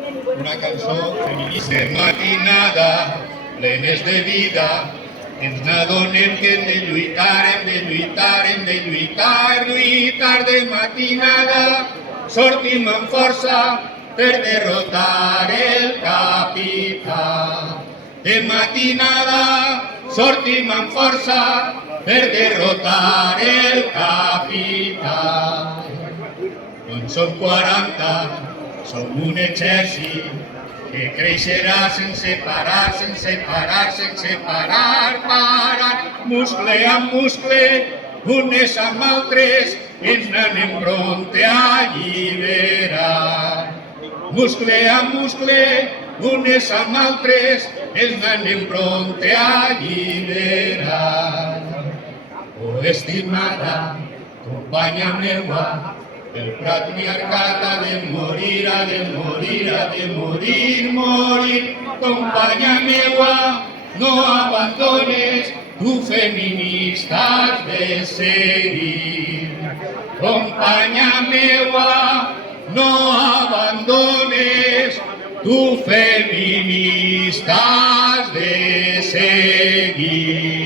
Una cançó feminista matinada, plenes de vida, ens n'adonem que hem de lluitar, hem de lluitar, hem de lluitar, lluitar de matinada. Sortim amb força per derrotar el capital. De matinada sortim amb força per derrotar el capital. Doncs som 40, som un exèrcit que creixerà sense parar, sense parar, sense parar, parar. Muscle amb muscle, unes amb altres, ens n'anem prompte a alliberar. Muscle amb muscle, unes amb altres, ens n'anem prompte a alliberar. Oh, estimada, companya meua, el patriarcat ha de morir, ha de morir, ha de morir, morir. Companya meua, no abandones, tu feminista has de seguir. Companya meua, no abandones, tu feminista has de seguir.